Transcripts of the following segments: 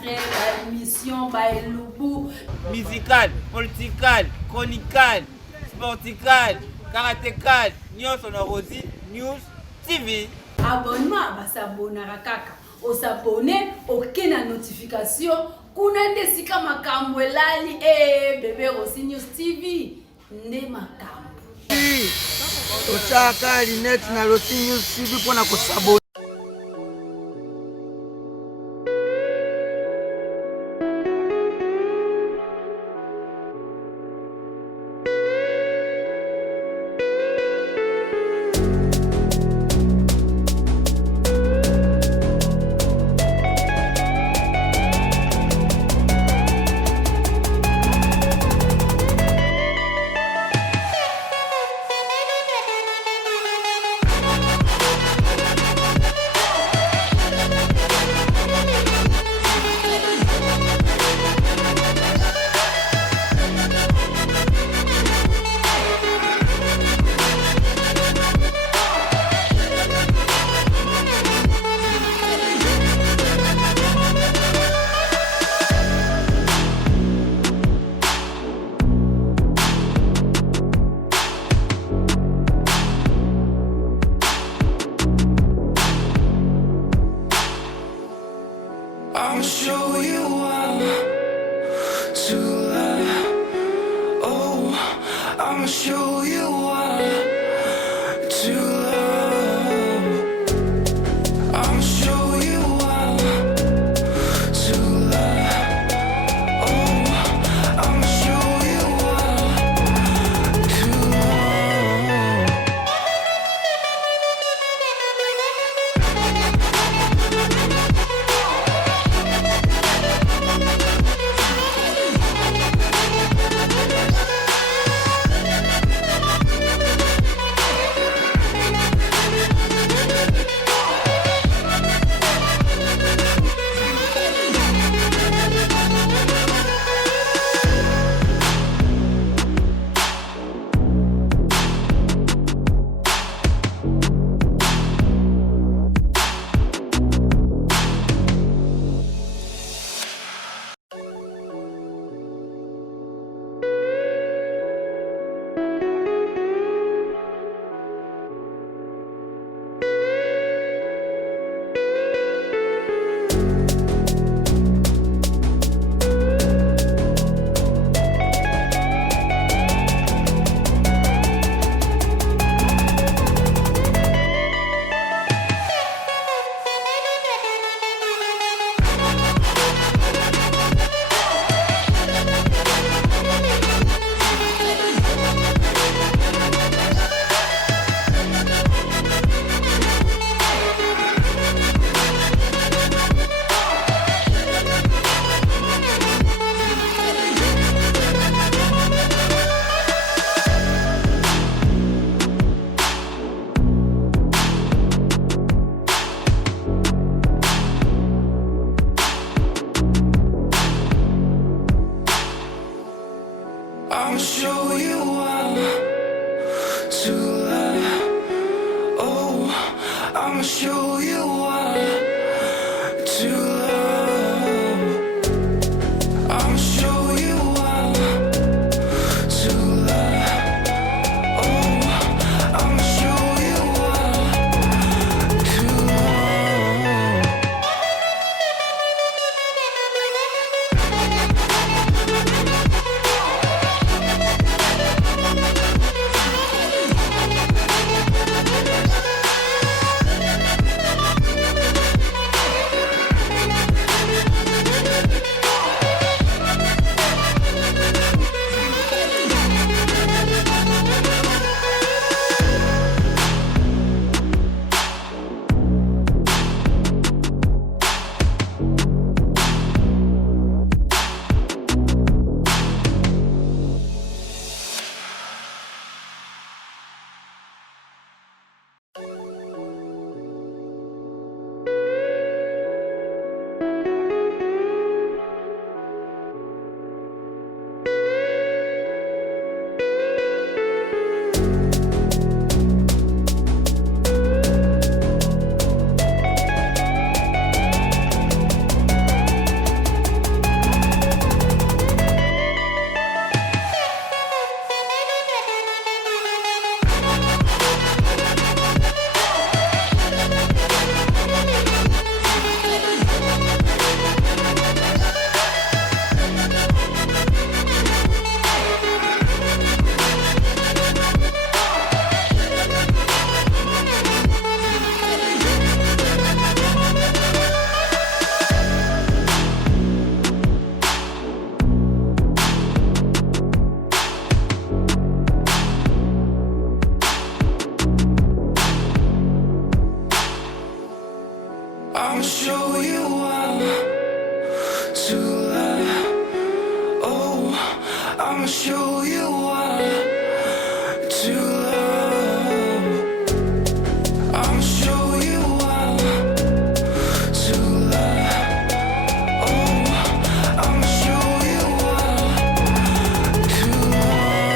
théâtre, émission, lubu. Musical, political, chronical, sportical, karatécal, nyonso na Rosie News TV. Abonnement basabonaka kaka. Osabone, aucune notification. Kuna nde sika makambo elali bébé Rosie News TV. Nde makambo. Tochaka linet na Rosie News TV pona kusabona. I'll show you how to love. Oh, I'll show you how to love. I'll show you how to love. Oh, I'll show you how to love. I'll show you how to love. Oh, I'll show you how to love. I'll show you how to love. Oh, I'll show you how to love. I'ma show you how to love. Oh, I'ma show you how to love. I'ma show you how to love. Oh, I'ma show you how to love.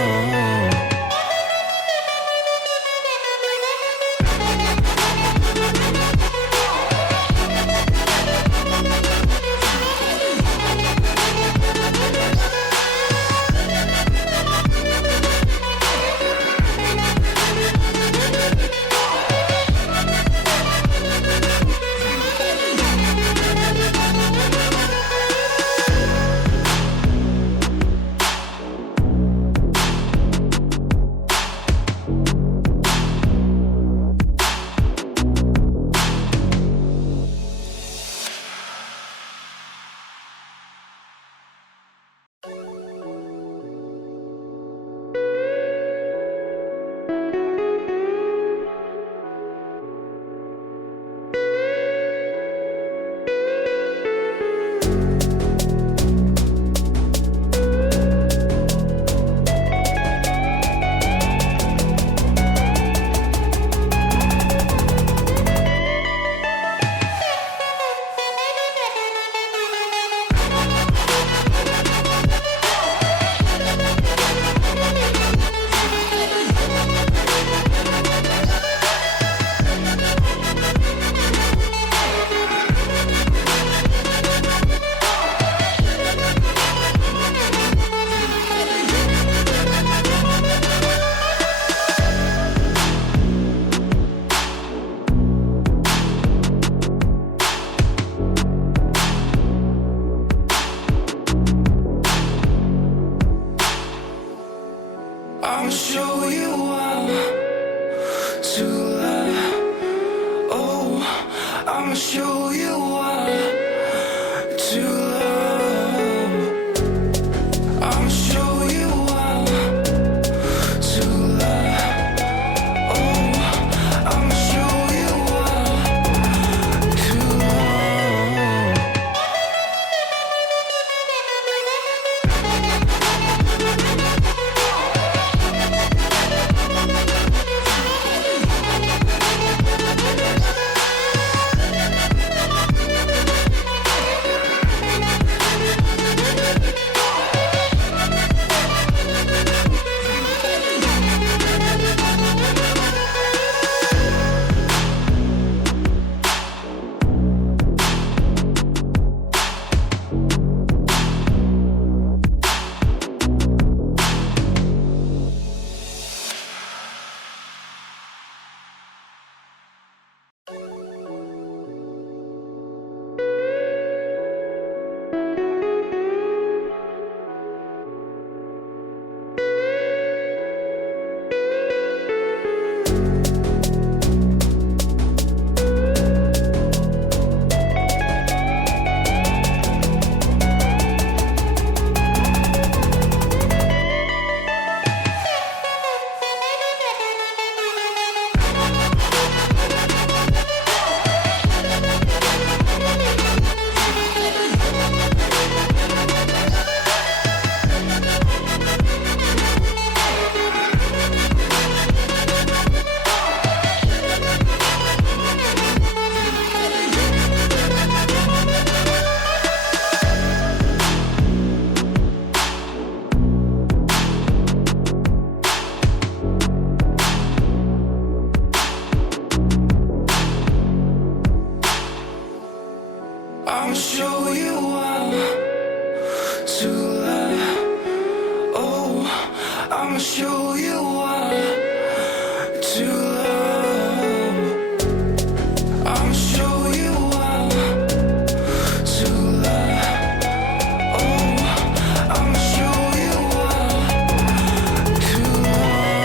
I'ma show you how to love. Oh, I'ma show you how to love. I'ma show you how to love. Oh, I'ma show you how to love. I'ma show you how to love. Oh, I'ma show you how to love. I'ma show you how to love. Oh, I'ma show you how to love.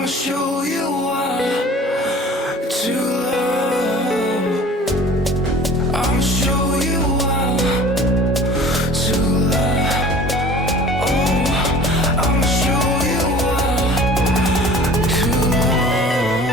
I'ma show you what to love. I'ma show you what to love. Oh, I'ma show you what to love.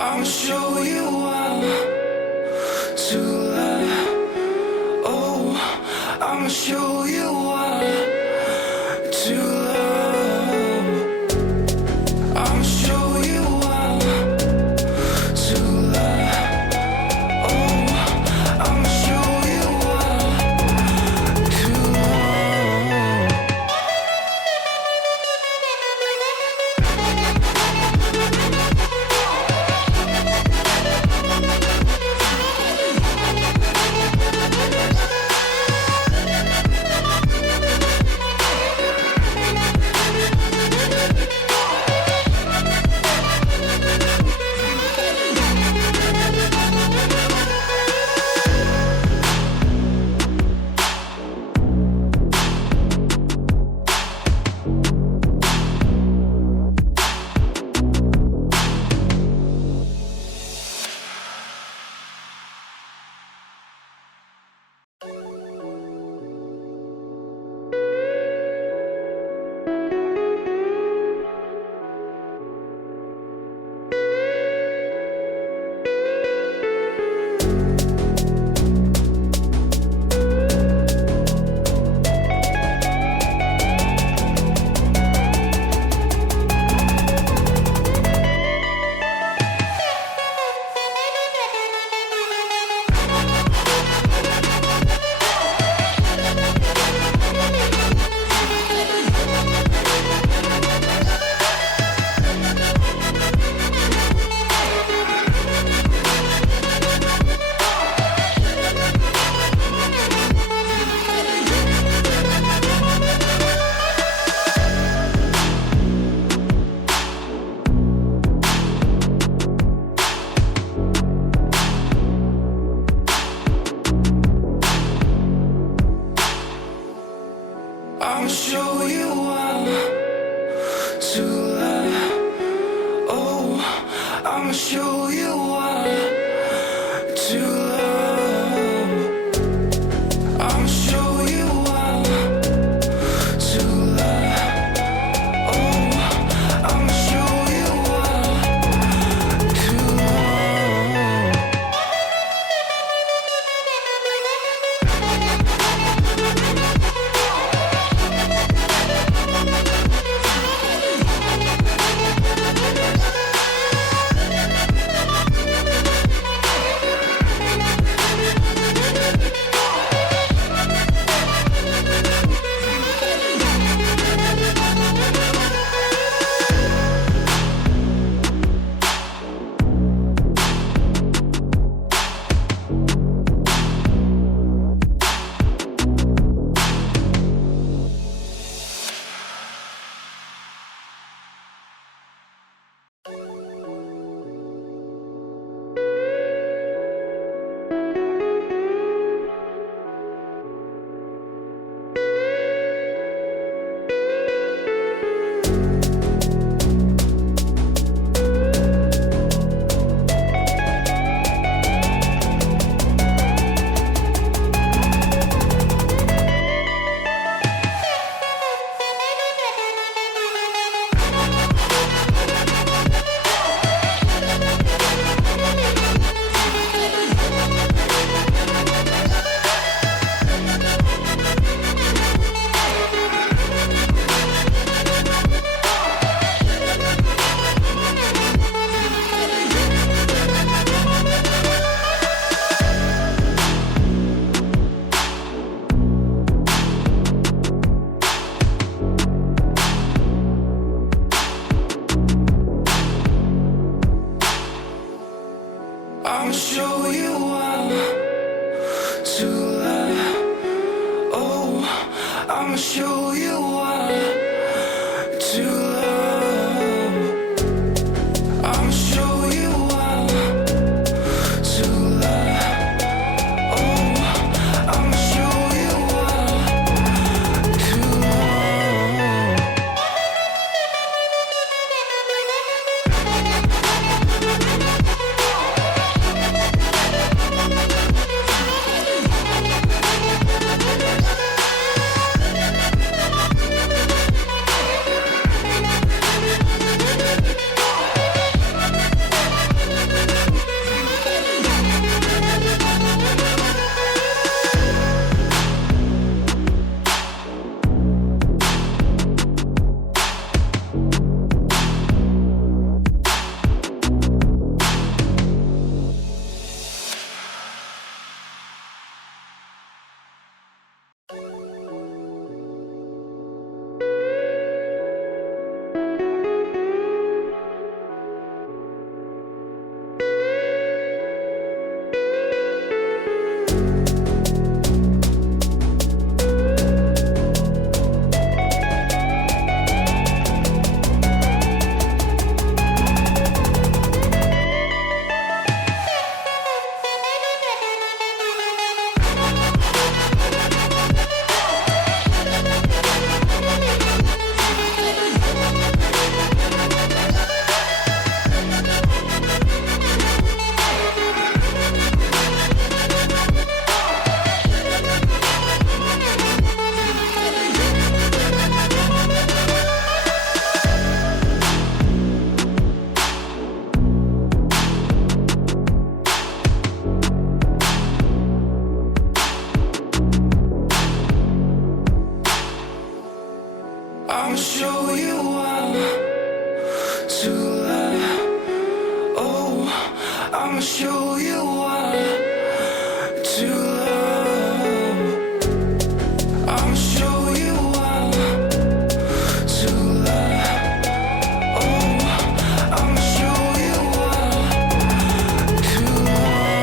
I'ma show you what to love. Oh, I'ma show you what to love. I'ma show you what to love. Oh, I'ma show you what to love. I'ma show you what to love. Oh, I'ma show you what to love. I'ma show you what to love. Oh, I'ma show you what to love. show you how to love. Oh, I'ma show you how to love. I'ma show you how to love. Oh, I'ma show you how to love. I'ma show you how to love. Oh, I'ma show you how to love. I'ma show you how to love. Oh, I'ma show you how to love.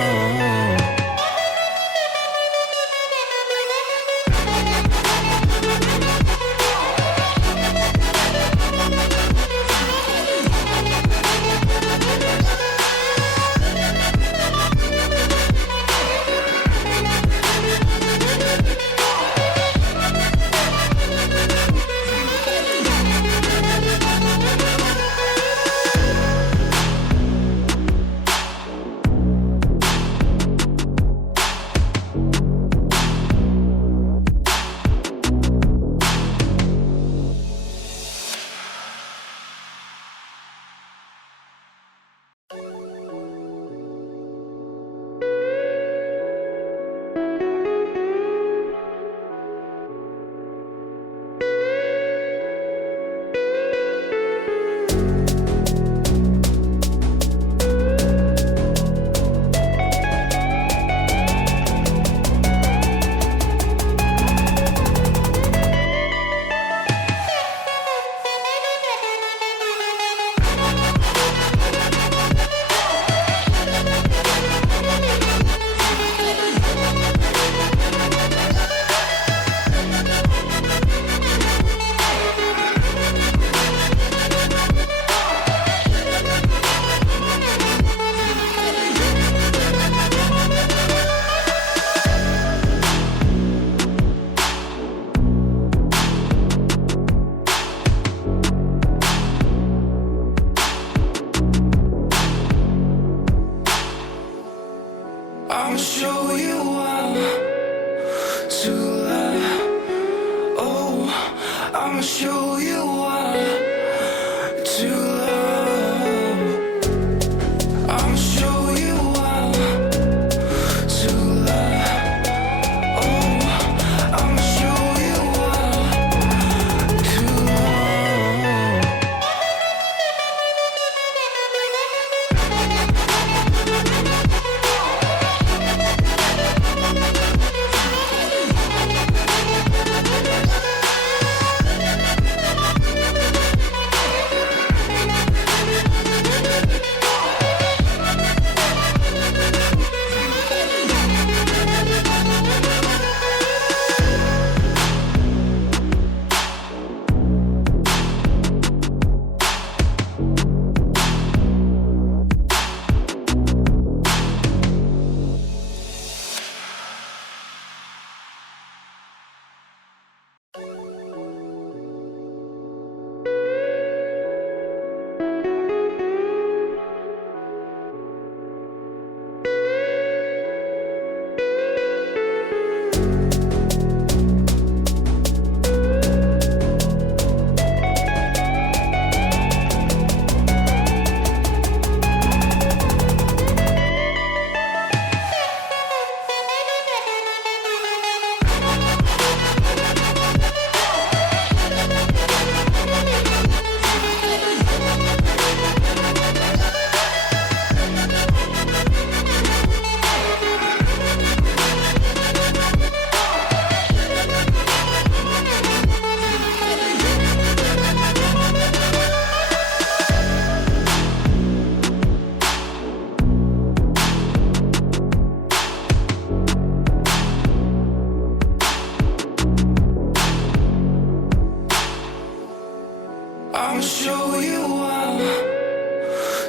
show you how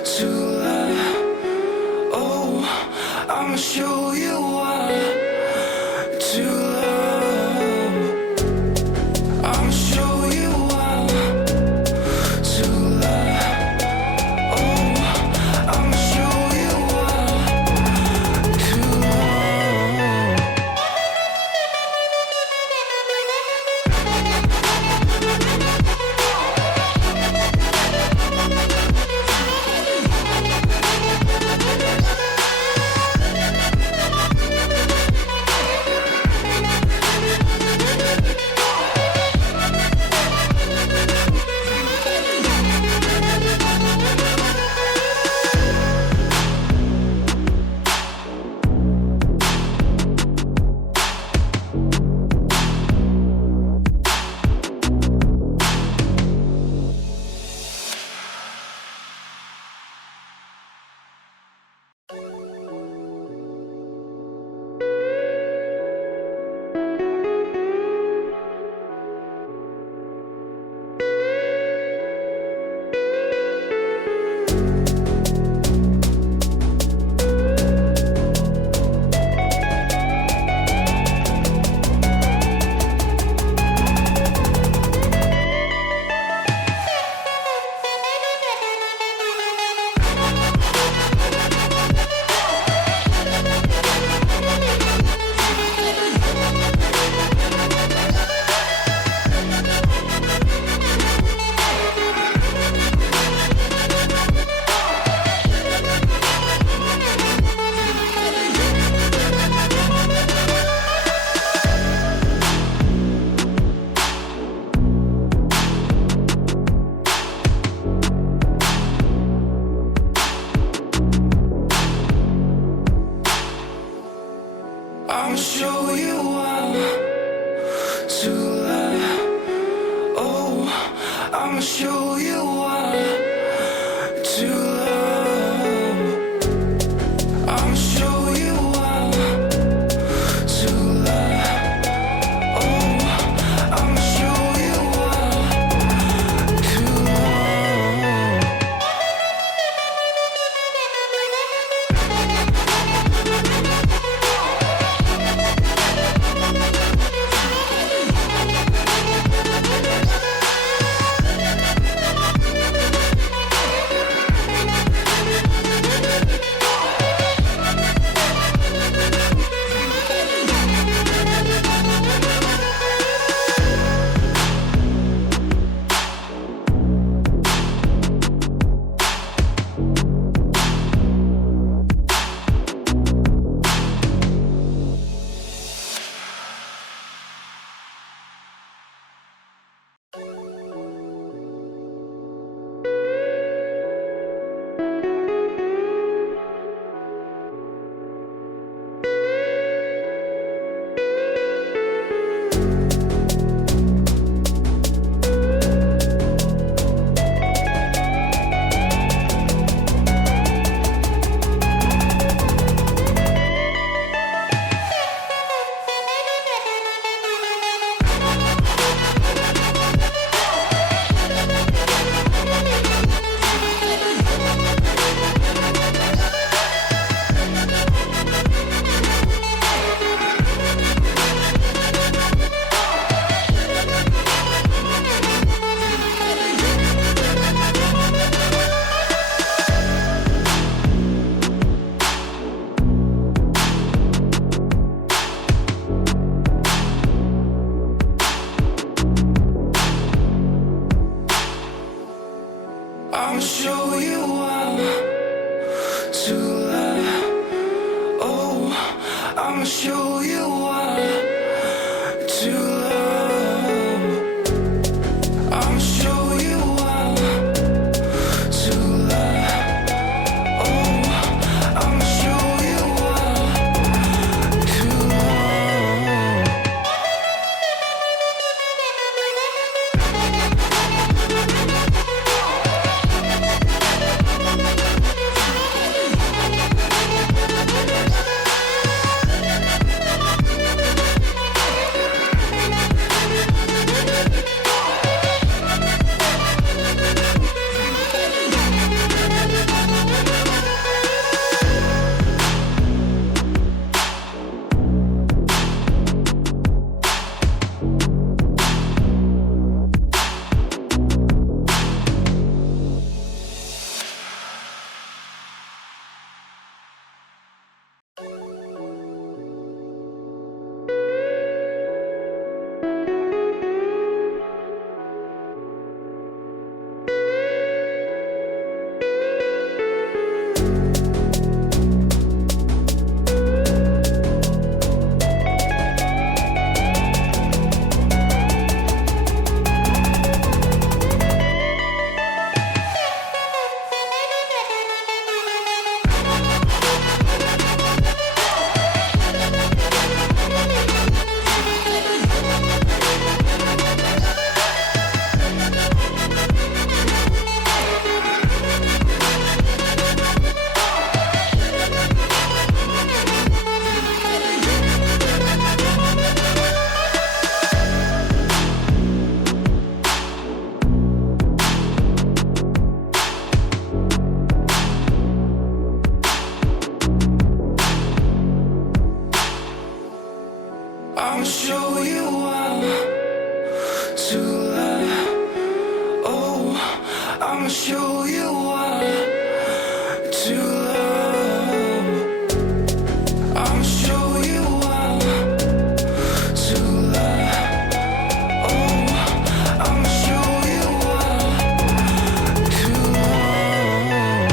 to love. Oh, I'ma show you how to love. I'ma show you how to love. Oh, I'ma show you how to love. I'ma show you how to love. Oh, I'ma show you how to love. I'ma show you how to love. Oh, I'ma show you how to love. I'ma show you how to love. Oh, I'ma show you how to love. I'ma show you how to love. Oh, I'ma show you how to love. you what to love. I'ma show you what to love. Oh, I'ma show you what to love.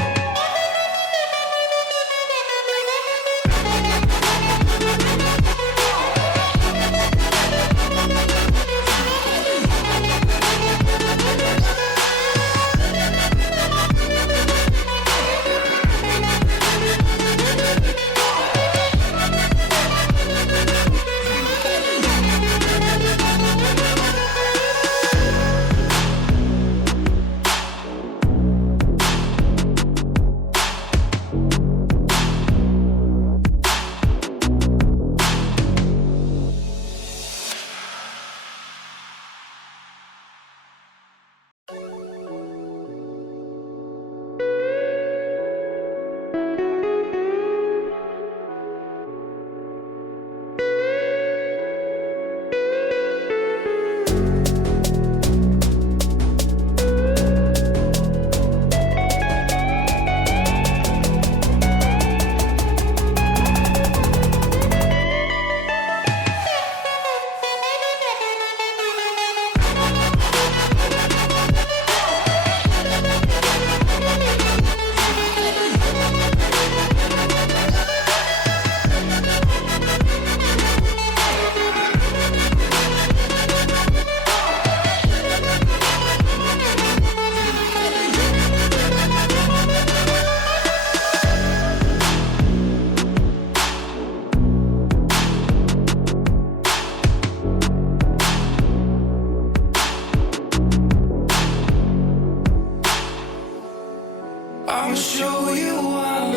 I'ma show you what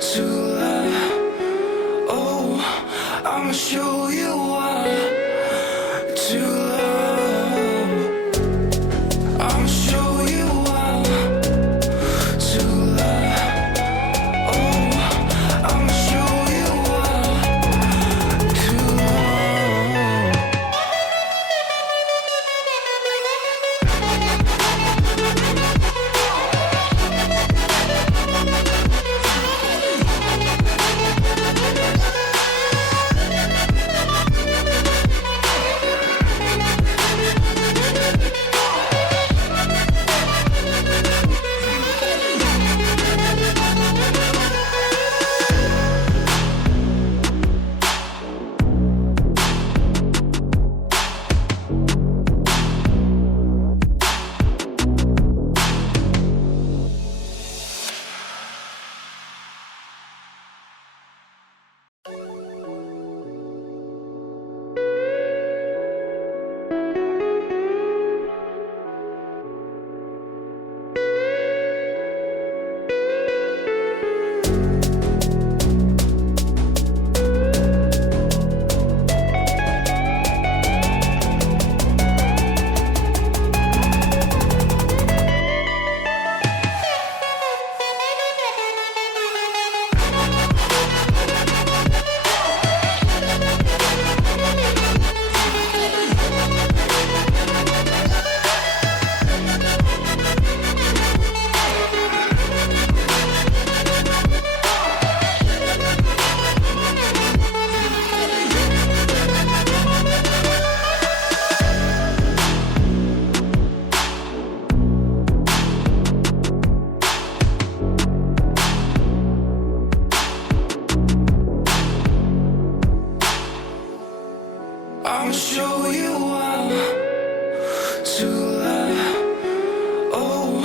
to love. Oh, I'ma show you what to love. I'ma show you what to love. Oh, I'ma show you what to love. I'ma show you what to love. Oh,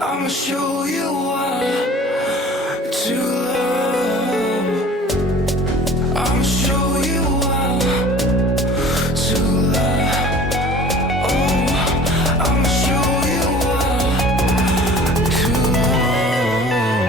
I'ma show you what to love. I'ma show you what to love. Oh, I'ma show you what to love.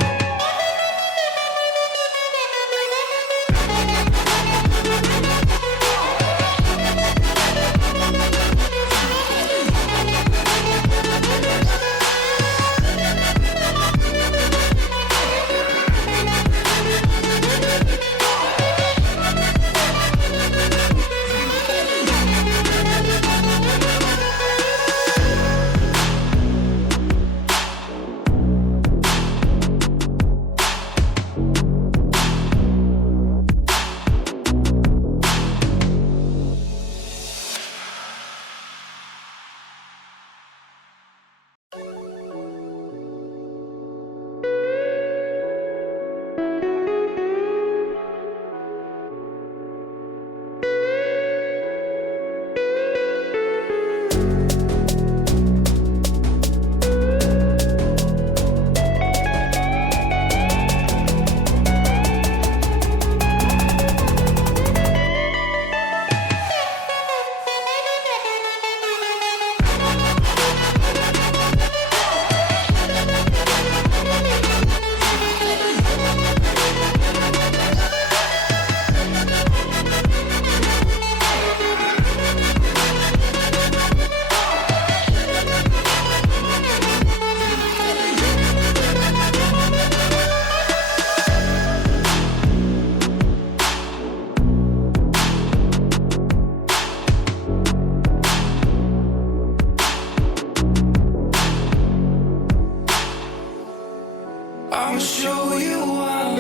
I'ma show you how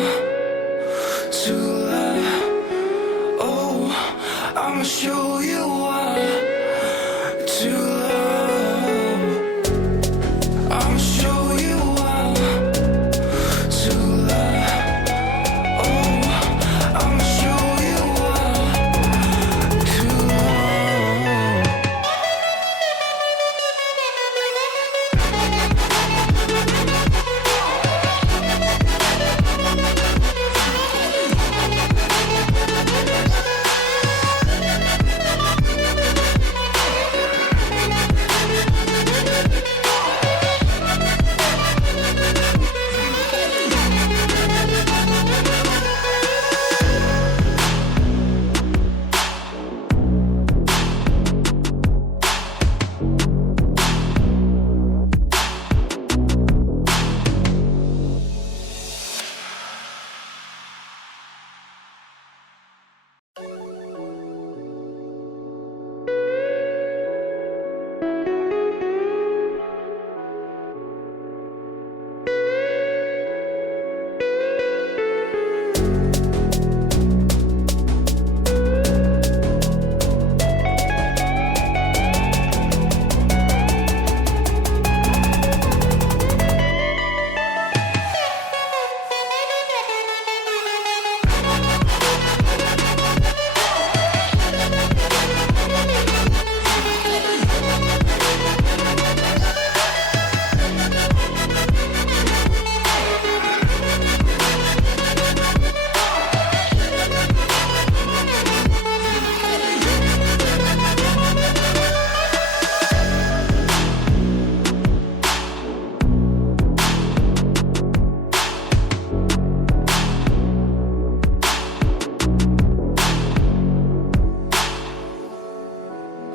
to love. Oh, I'ma show you how to love. I'ma show you how to love. Oh, I'ma show you how to love.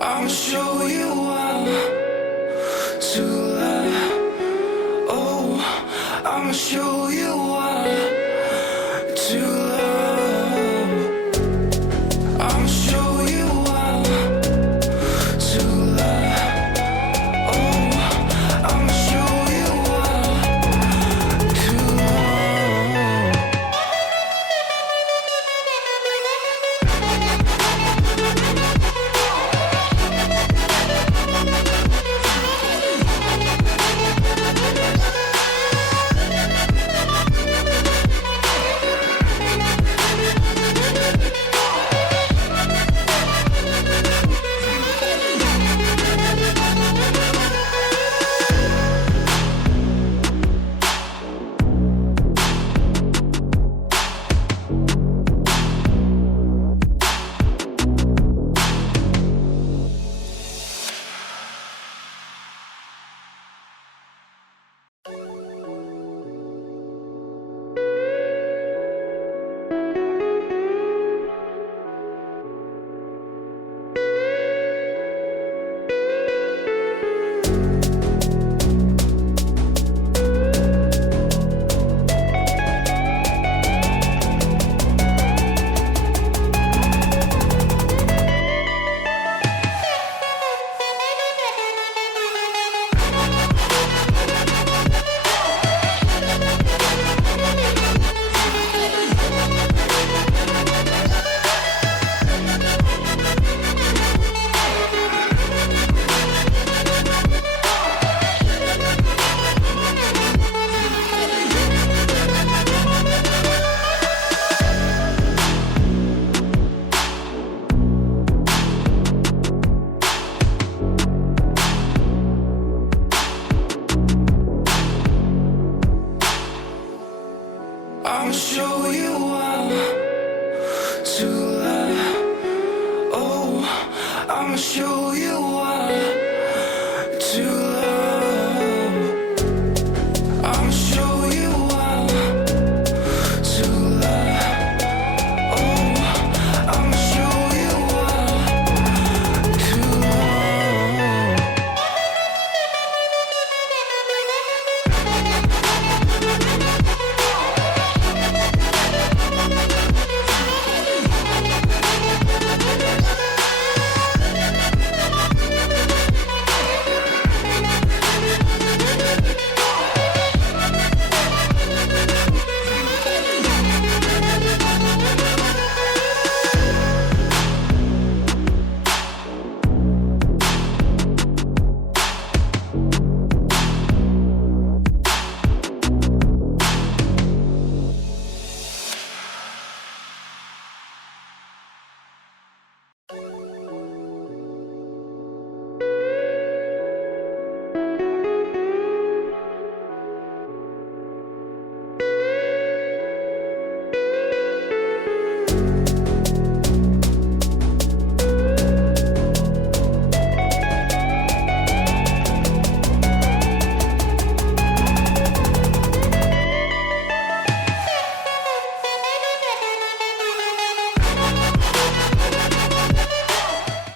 I'ma show you how to love. Oh, I'ma show you how to love. I'ma show you how to love. Oh, I'ma show you how to love. I'ma show you how to love. Oh, I'ma show you how to love. I'ma show